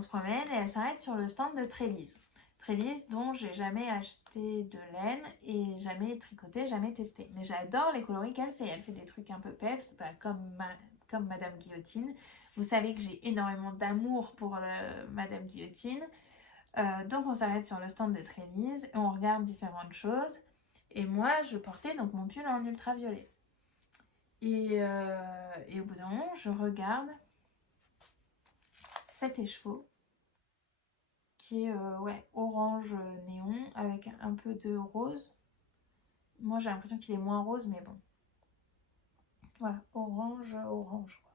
et elle s'arrête sur le stand de Trélise. Trélise dont j'ai jamais acheté de laine et jamais tricoté, jamais testé. Mais j'adore les coloris qu'elle fait. Elle fait des trucs un peu peps, bah, comme Madame Guillotine. Vous savez que j'ai énormément d'amour pour Madame Guillotine. Donc on s'arrête sur le stand de Trélise et on regarde différentes choses. Et moi je portais donc mon pull en ultraviolet. Et au bout d'un moment je regarde cet écheveau qui est ouais, orange néon avec un peu de rose. Moi j'ai l'impression qu'il est moins rose mais bon. Voilà, orange, orange quoi.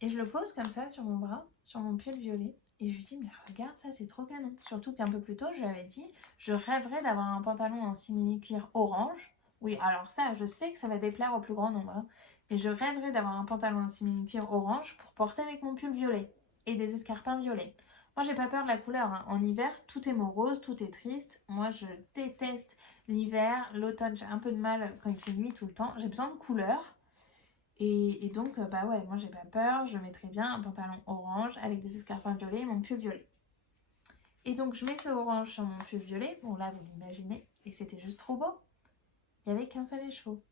Et je le pose comme ça sur mon bras, sur mon pull violet. Et je lui dis mais regarde ça c'est trop canon. Surtout qu'un peu plus tôt je lui avais dit je rêverais d'avoir un pantalon en simili cuir orange. Oui, alors ça, je sais que ça va déplaire au plus grand nombre, hein, mais je rêverais d'avoir un pantalon en simili-cuir orange pour porter avec mon pull violet et des escarpins violets. Moi, j'ai pas peur de la couleur, hein. En hiver, tout est morose, tout est triste. Moi, je déteste l'hiver, l'automne, j'ai un peu de mal quand il fait nuit tout le temps. J'ai besoin de couleur. Et donc, bah ouais, moi, j'ai pas peur. Je mettrais bien un pantalon orange avec des escarpins violets et mon pull violet. Et donc, je mets ce orange sur mon pull violet. Bon, là, vous l'imaginez. Et c'était juste trop beau. Il n'y avait qu'un seul écheveau.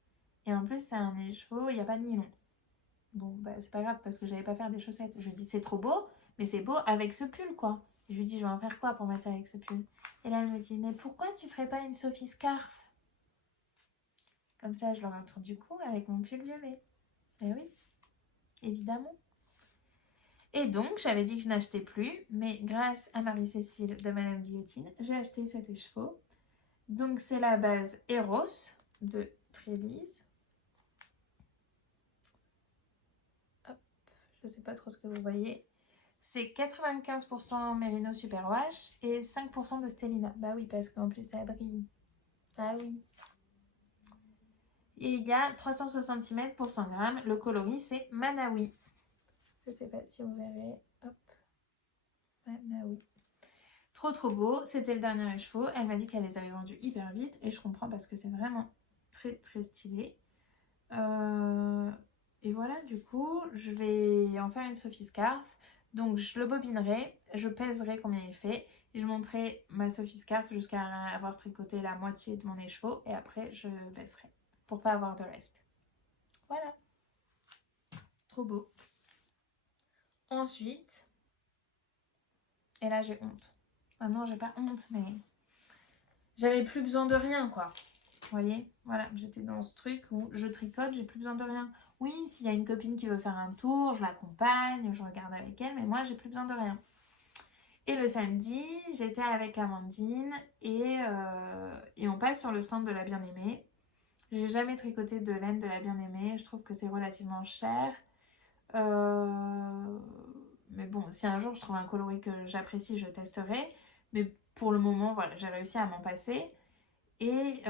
Et en plus, c'est un écheveau, il n'y a pas de nylon. Bon, bah, c'est pas grave parce que j'allais pas faire des chaussettes. Je lui dis, c'est trop beau, mais c'est beau avec ce pull, quoi. Je lui dis, je vais en faire quoi pour mettre avec ce pull? Et là, elle me dit, mais pourquoi tu ferais pas une Sophie Scarf? Comme ça, je l'aurai autour du cou avec mon pull violet. Eh oui, évidemment. Et donc, j'avais dit que je n'achetais plus, mais grâce à Marie-Cécile de Madame Guillotine, j'ai acheté cet écheveau. Donc, c'est la base Eros de Trélise. Hop, je ne sais pas trop ce que vous voyez. C'est 95% Merino Superwash et 5% de Stellina. Bah oui, parce qu'en plus, ça brille. Ah oui. Et il y a 366 mètres pour 100 grammes. Le coloris, c'est Manawi. Je ne sais pas si vous verrez. Hop. Manawi. Trop trop beau. C'était le dernier écheveau. Elle m'a dit qu'elle les avait vendus hyper vite. Et je comprends parce que c'est vraiment très très stylé. Et voilà, du coup, je vais en faire une Sophie Scarf. Donc, je le bobinerai, je pèserai combien il fait. Et je monterai ma Sophie Scarf jusqu'à avoir tricoté la moitié de mon écheveau. Et après, je baisserai pour pas avoir de reste. Voilà. Trop beau. Ensuite, et là, j'ai honte. Ah non, j'ai pas honte, mais j'avais plus besoin de rien, quoi. Vous voyez, voilà, j'étais dans ce truc où je tricote, j'ai plus besoin de rien. Oui, s'il y a une copine qui veut faire un tour, je l'accompagne, je regarde avec elle, mais moi, j'ai plus besoin de rien. Et le samedi, j'étais avec Amandine et on passe sur le stand de la Bien-Aimée. J'ai jamais tricoté de laine de la Bien-Aimée, je trouve que c'est relativement cher. Mais bon, si un jour je trouve un coloris que j'apprécie, je testerai. Mais pour le moment, voilà, j'ai réussi à m'en passer. Et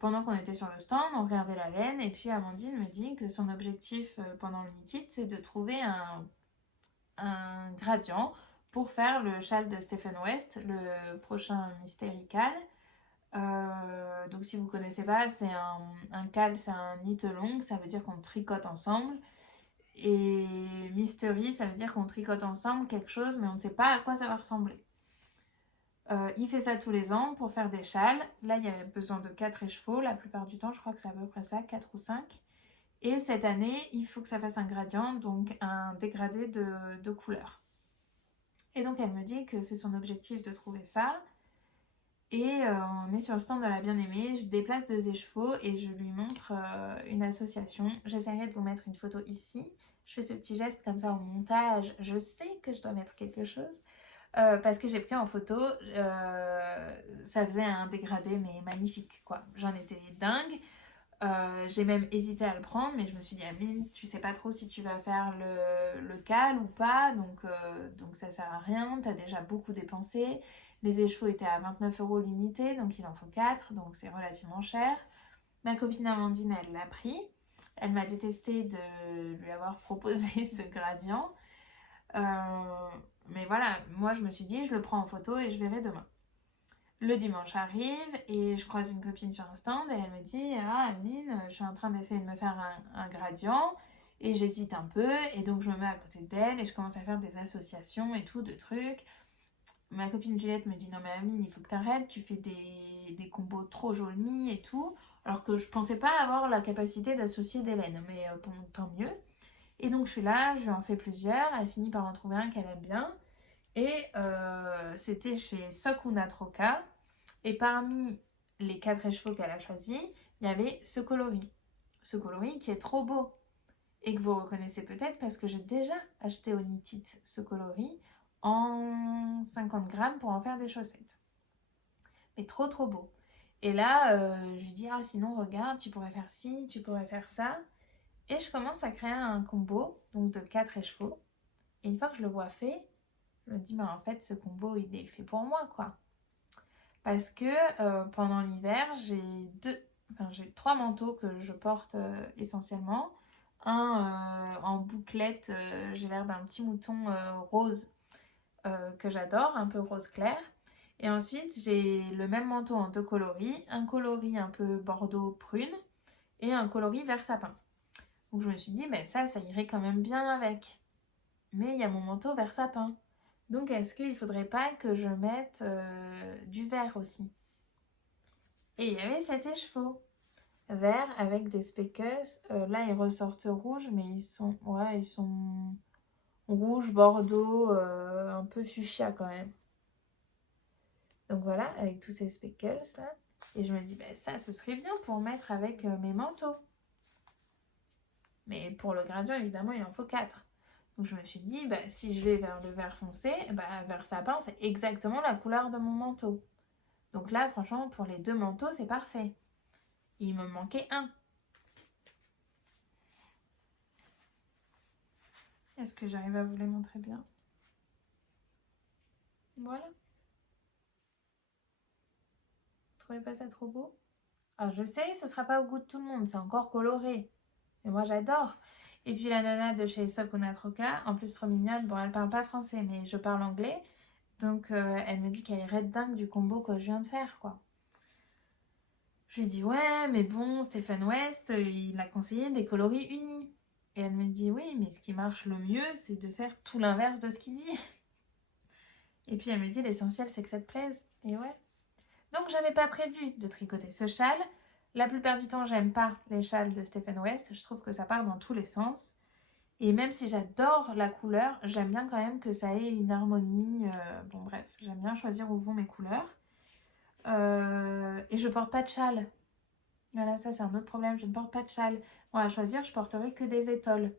pendant qu'on était sur le stand, on regardait la laine. Et puis Amandine me dit que son objectif pendant le knit-it, c'est de trouver un gradient pour faire le châle de Stephen West, le prochain Mystérical. Donc si vous ne connaissez pas, c'est un cal, c'est un knit long, ça veut dire qu'on tricote ensemble. Et mystery, ça veut dire qu'on tricote ensemble quelque chose, mais on ne sait pas à quoi ça va ressembler. Il fait ça tous les ans pour faire des châles. Là, il y avait besoin de 4 écheveaux. La plupart du temps, je crois que c'est à peu près ça, 4 ou 5. Et cette année, il faut que ça fasse un gradient, donc un dégradé de couleur. Et donc, elle me dit que c'est son objectif de trouver ça. Et on est sur le stand de la Bien-Aimée. Je déplace 2 écheveaux et je lui montre une association. J'essaierai de vous mettre une photo ici. Je fais ce petit geste comme ça au montage. Je sais que je dois mettre quelque chose. Parce que j'ai pris en photo, ça faisait un dégradé mais magnifique quoi. J'en étais dingue. J'ai même hésité à le prendre, mais je me suis dit, Ameline, tu sais pas trop si tu vas faire le cal ou pas, donc ça sert à rien, t'as déjà beaucoup dépensé. Les écheveaux étaient à 29 € l'unité, donc il en faut 4, donc c'est relativement cher. Ma copine Amandine, elle l'a pris. Elle m'a détesté de lui avoir proposé ce gradient. Mais voilà, moi je me suis dit, je le prends en photo et je verrai demain. Le dimanche arrive et je croise une copine sur un stand et elle me dit, ah Ameline, je suis en train d'essayer de me faire un gradient et j'hésite un peu et donc je me mets à côté d'elle et je commence à faire des associations et tout, de trucs. Ma copine Juliette me dit, non mais Ameline, il faut que tu arrêtes, tu fais des combos trop jolis et tout, alors que je pensais pas avoir la capacité d'associer des laines, mais bon, tant mieux. Et donc je suis là, je lui en fais plusieurs, elle finit par en trouver un qu'elle aime bien. Et c'était chez Sokuna Troca. Et parmi les 4 écheveaux qu'elle a choisis, il y avait ce coloris. Ce coloris qui est trop beau. Et que vous reconnaissez peut-être parce que j'ai déjà acheté au knit-it ce coloris en 50 grammes pour en faire des chaussettes. Mais trop trop beau. Et là, je lui dis, ah sinon regarde, tu pourrais faire ci, tu pourrais faire ça. Et je commence à créer un combo donc de 4 écheveaux. Et une fois que je le vois fait, je me dis, mais en fait, ce combo, il est fait pour moi, quoi. Parce que pendant l'hiver, j'ai enfin j'ai 3 manteaux que je porte essentiellement. Un en bouclette, j'ai l'air d'un petit mouton rose que j'adore, un peu rose clair. Et ensuite j'ai le même manteau en 2 coloris, un coloris un peu bordeaux prune et un coloris vert sapin. Donc je me suis dit, ben ça irait quand même bien avec. Mais il y a mon manteau vert sapin. Donc est-ce qu'il ne faudrait pas que je mette du vert aussi? Et il y avait 7 écheveaux vert avec des speckles. Là ils ressortent rouges, mais ils sont rouge, bordeaux, un peu fuchsia quand même. Donc voilà, avec tous ces speckles là. Et je me dis, ben ça, ce serait bien pour mettre avec mes manteaux. Mais pour le gradient, évidemment, il en faut 4. Donc je me suis dit, bah, si je vais vers le vert foncé, bah, vert sapin, c'est exactement la couleur de mon manteau. Donc là, franchement, pour les 2 manteaux, c'est parfait. Il me manquait un. Est-ce que j'arrive à vous les montrer bien? Voilà. Vous trouvez pas ça trop beau? Ah, je sais, ce sera pas au goût de tout le monde, c'est encore coloré. Mais moi, j'adore. Et puis la nana de chez Sakuna Troca, en plus trop mignonne, bon, elle parle pas français, mais je parle anglais. Donc elle me dit qu'elle est red dingue du combo que je viens de faire, quoi. Je lui dis ouais, mais bon, Stephen West, il a conseillé des coloris unis. Et elle me dit oui, mais ce qui marche le mieux, c'est de faire tout l'inverse de ce qu'il dit. Et puis elle me dit l'essentiel, c'est que ça te plaise. Et ouais. Donc j'avais pas prévu de tricoter ce châle. La plupart du temps, j'aime pas les châles de Stephen West. Je trouve que ça part dans tous les sens. Et même si j'adore la couleur, j'aime bien quand même que ça ait une harmonie. Bon bref, j'aime bien choisir où vont mes couleurs. Et je porte pas de châle. Voilà, ça c'est un autre problème, je ne porte pas de châle. Moi, à choisir, je porterai que des étoles.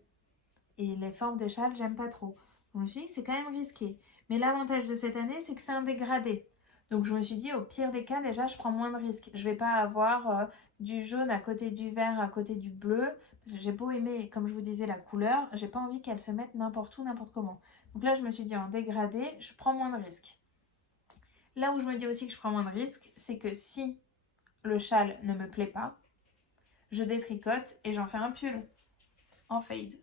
Et les formes des châles, j'aime pas trop. Donc, je me suis dit que c'est quand même risqué. Mais l'avantage de cette année, c'est que c'est un dégradé. Donc je me suis dit, au pire des cas, déjà, je prends moins de risques. Je vais pas avoir du jaune à côté du vert, à côté du bleu. Parce que j'ai beau aimer, comme je vous disais, la couleur, j'ai pas envie qu'elle se mette n'importe où, n'importe comment. Donc là, je me suis dit, en dégradé, je prends moins de risques. Là où je me dis aussi que je prends moins de risques, c'est que si le châle ne me plaît pas, je détricote et j'en fais un pull en fade.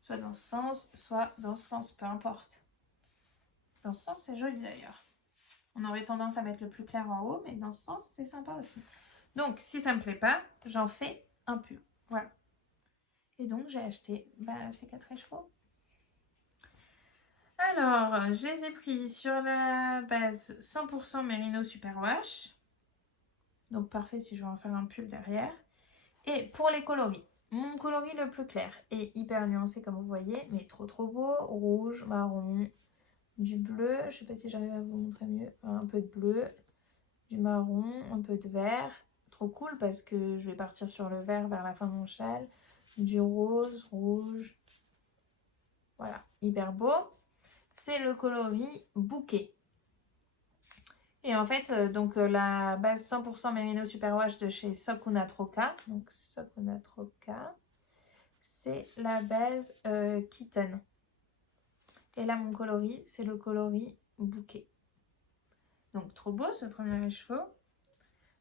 Soit dans ce sens, soit dans ce sens, peu importe. Dans ce sens, c'est joli d'ailleurs. On aurait tendance à mettre le plus clair en haut, mais dans ce sens, c'est sympa aussi. Donc, si ça me plaît pas, j'en fais un pull. Voilà. Et donc, j'ai acheté ces 4 écheveaux. Alors, je les ai pris sur la base 100% Merino Superwash. Donc, parfait si je veux en faire un pull derrière. Et pour les coloris, mon coloris le plus clair est hyper nuancé comme vous voyez, mais trop beau. Rouge, marron, du bleu, je sais pas si j'arrive à vous montrer mieux, un peu de bleu, du marron, un peu de vert. Trop cool parce que je vais partir sur le vert vers la fin de mon châle. Du rose, rouge. Voilà, hyper beau. C'est le coloris bouquet. Et en fait, la base 100% Merino Superwash de chez Sakuna Troca. Donc Sakuna Troca, c'est la base Kitten. Et là, mon coloris, c'est le coloris bouquet. Donc trop beau ce premier écheveau.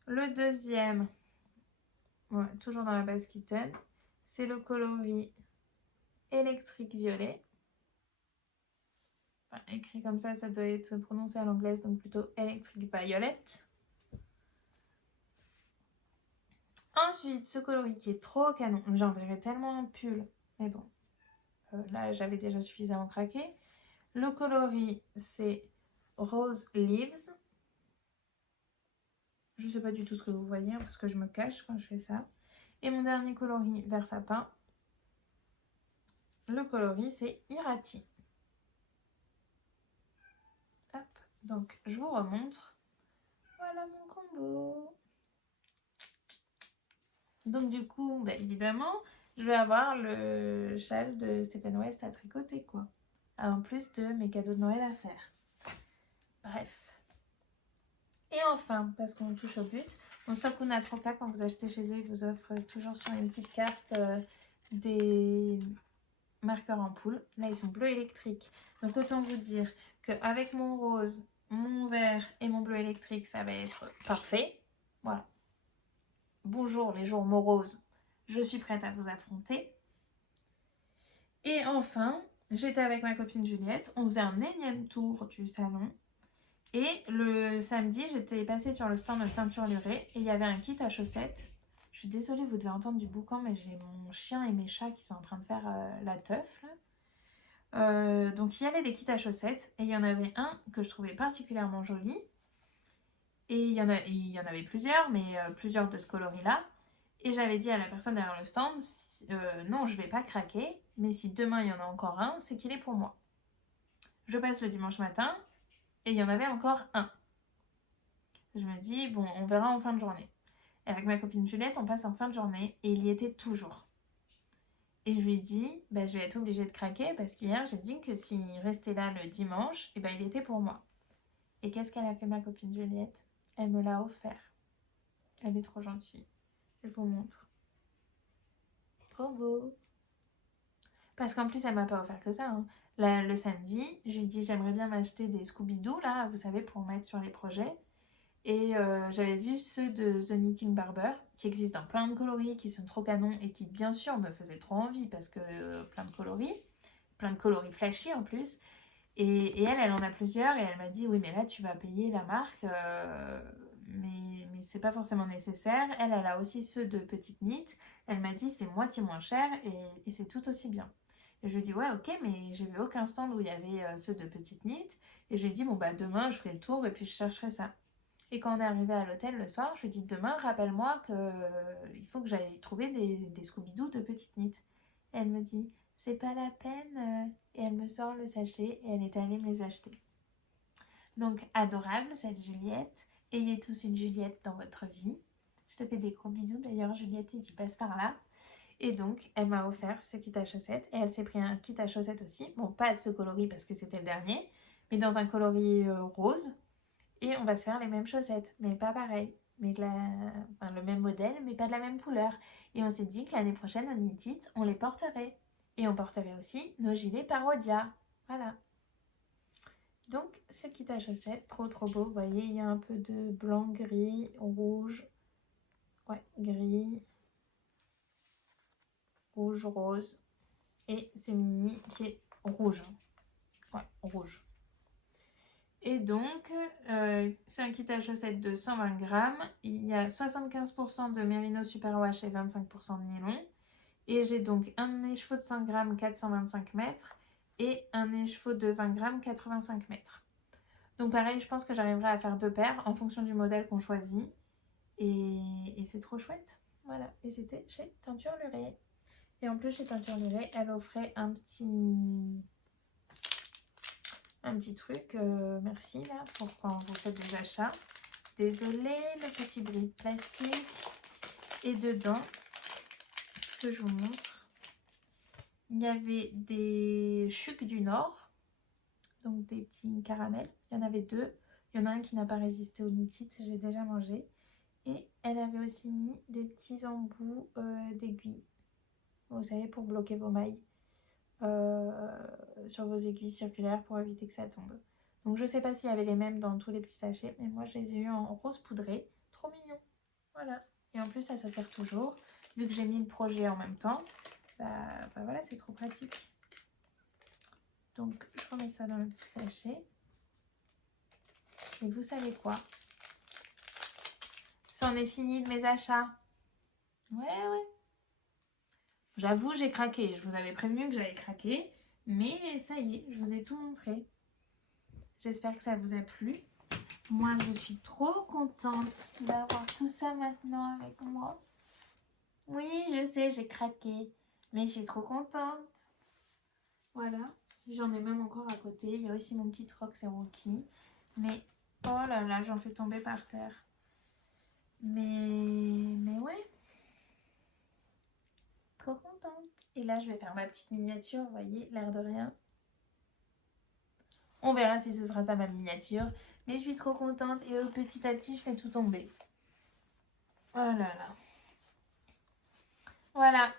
Le deuxième, ouais, toujours dans la base Kitten, c'est le coloris électrique violet. Enfin, écrit comme ça doit être prononcé à l'anglaise, donc plutôt électrique violet. Ensuite, ce coloris qui est trop canon. J'enverrai tellement un pull. Mais bon, là, j'avais déjà suffisamment craqué. Le coloris, c'est Rose Leaves. Je ne sais pas du tout ce que vous voyez, parce que je me cache quand je fais ça. Et mon dernier coloris, vert sapin. Le coloris, c'est Irati. Hop, donc je vous remontre. Voilà mon combo. Donc du coup, évidemment, je vais avoir le châle de Stephen West à tricoter, quoi. En plus de mes cadeaux de Noël à faire. Bref. Et enfin, parce qu'on touche au but, mon Sakuna Troca, quand vous achetez chez eux, ils vous offrent toujours sur une petite carte des marqueurs en poule. Là, ils sont bleus électriques. Donc autant vous dire qu'avec mon rose, mon vert et mon bleu électrique, ça va être parfait. Voilà. bonjour les jours moroses, je suis prête à vous affronter. Et enfin, j'étais avec ma copine Juliette, on faisait un énième tour du salon. Et le samedi, j'étais passée sur le stand de teinture lurée et il y avait un kit à chaussettes. Je suis désolée, vous devez entendre du boucan, mais j'ai mon chien et mes chats qui sont en train de faire la teuf. Donc il y avait des kits à chaussettes et il y en avait un que je trouvais particulièrement joli. Et il y en avait plusieurs, mais plusieurs de ce coloris-là. Et j'avais dit à la personne derrière le stand, non, je vais pas craquer, mais si demain il y en a encore un, c'est qu'il est pour moi. Je passe le dimanche matin et il y en avait encore un. Je me dis, bon, on verra en fin de journée. Et avec ma copine Juliette, on passe en fin de journée et il y était toujours. Et je lui ai dit, bah, je vais être obligée de craquer parce qu'hier, j'ai dit que s'il restait là le dimanche, et ben, il était pour moi. Et qu'est-ce qu'elle a fait, ma copine Juliette? Elle me l'a offert. Elle est trop gentille. Je vous montre. Trop beau. Parce qu'en plus, elle m'a pas offert que ça. Hein. Le samedi, je lui ai dit, j'aimerais bien m'acheter des Scooby-Doo, là, vous savez, pour mettre sur les projets. Et j'avais vu ceux de The Knitting Barber, qui existent dans plein de coloris, qui sont trop canons et qui, bien sûr, me faisaient trop envie parce que plein de coloris flashy en plus. Et elle en a plusieurs et elle m'a dit, oui, mais là, tu vas payer la marque, mais c'est pas forcément nécessaire. Elle a aussi ceux de Petite Knit. Elle m'a dit, c'est moitié moins cher et c'est tout aussi bien. Et je lui ai dit, ouais, ok, mais j'ai vu aucun stand où il y avait ceux de Petite Knit. Et je lui ai dit, bon, bah, demain, je ferai le tour et puis je chercherai ça. Et quand on est arrivé à l'hôtel le soir, je lui ai dit demain, rappelle-moi qu'il faut que j'aille trouver des Scooby-Doo de Petite Knit. Et elle me dit, c'est pas la peine. Et elle me sort le sachet et elle est allée me les acheter. Donc adorable cette Juliette. Ayez tous une Juliette dans votre vie. Je te fais des gros bisous d'ailleurs Juliette et tu passes par là. Et donc elle m'a offert ce kit à chaussettes et elle s'est pris un kit à chaussettes aussi. Bon pas ce coloris parce que c'était le dernier, mais dans un coloris rose. Et on va se faire les mêmes chaussettes, mais pas pareil. Mais le même modèle, mais pas de la même couleur. Et on s'est dit que l'année prochaine, au Knit It, on les porterait. Et on porterait aussi nos gilets Parodia. Voilà. Donc, ce kit à chaussettes, trop trop beau. Vous voyez, il y a un peu de blanc, gris, rouge. Ouais, gris. Rouge, rose. Et ce mini qui est rouge. Ouais, rouge. Et donc, c'est un kit à chaussettes de 120 grammes. Il y a 75% de mérino superwash et 25% de nylon. Et j'ai donc un écheveau de 100 grammes, 425 mètres. Et un écheveau de 20 grammes, 85 mètres. Donc pareil, je pense que j'arriverai à faire 2 paires en fonction du modèle qu'on choisit. Et c'est trop chouette. Voilà, et c'était chez Teinture Lurée. Et en plus, chez Teinture Lurée, elle offrait un petit truc, merci là, pour quand vous faites des achats. Désolée, le petit bris de plastique. Et dedans, que je vous montre, il y avait des chucs du Nord, donc des petits caramels. Il y en avait 2. Il y en a un qui n'a pas résisté au Knit It, j'ai déjà mangé. Et elle avait aussi mis des petits embouts d'aiguilles, vous savez, pour bloquer vos mailles. Sur vos aiguilles circulaires pour éviter que ça tombe. Donc je sais pas s'il y avait les mêmes dans tous les petits sachets, mais moi je les ai eu en rose poudré, trop mignon. Voilà. Et en plus ça se sert toujours, vu que j'ai mis le projet en même temps, bah voilà, c'est trop pratique. Donc je remets ça dans le petit sachet. Et vous savez quoi? C'en est fini de mes achats. Ouais. J'avoue, j'ai craqué. Je vous avais prévenu que j'allais craquer. Mais ça y est, je vous ai tout montré. J'espère que ça vous a plu. Moi, je suis trop contente d'avoir tout ça maintenant avec moi. Oui, je sais, j'ai craqué. Mais je suis trop contente. Voilà. J'en ai même encore à côté. Il y a aussi mon kit Rox et Rookie. Mais, oh là là, j'en fais tomber par terre. Mais ouais. Trop contente. Et là, je vais faire ma petite miniature, vous voyez, l'air de rien. On verra si ce sera ça ma miniature. Mais je suis trop contente et petit à petit, je fais tout tomber. Oh là là. Voilà.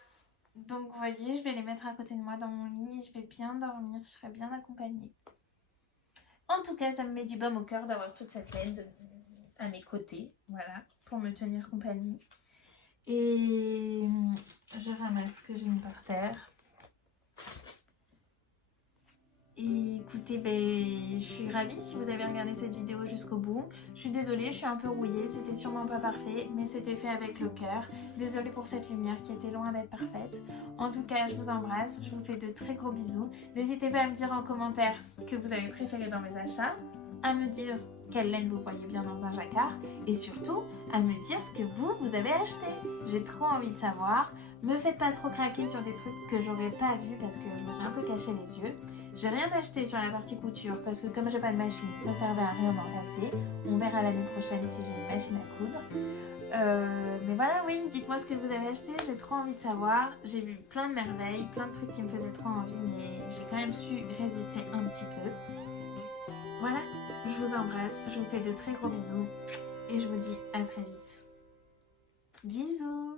Donc, vous voyez, je vais les mettre à côté de moi dans mon lit. Je vais bien dormir. Je serai bien accompagnée. En tout cas, ça me met du baume au cœur d'avoir toute cette aide à mes côtés. Voilà, pour me tenir compagnie. Et je ramasse ce que j'ai mis par terre. Et écoutez, je suis ravie si vous avez regardé cette vidéo jusqu'au bout. Je suis désolée, je suis un peu rouillée, c'était sûrement pas parfait, mais c'était fait avec le cœur. Désolée pour cette lumière qui était loin d'être parfaite. En tout cas, je vous embrasse, je vous fais de très gros bisous. N'hésitez pas à me dire en commentaire ce que vous avez préféré dans mes achats, à me dire quelle laine vous voyez bien dans un jacquard, et surtout à me dire ce que vous avez acheté. J'ai trop envie de savoir. Me faites pas trop craquer sur des trucs que j'aurais pas vu parce que je me suis un peu caché les yeux. J'ai rien acheté sur la partie couture parce que comme j'ai pas de machine, ça servait à rien d'en casser. On verra l'année prochaine si j'ai une machine à coudre. Mais voilà, oui, dites-moi ce que vous avez acheté, j'ai trop envie de savoir. J'ai vu plein de merveilles, plein de trucs qui me faisaient trop envie, mais j'ai quand même su résister un petit peu. Voilà, je vous embrasse, je vous fais de très gros bisous et je vous dis à très vite. Bisous!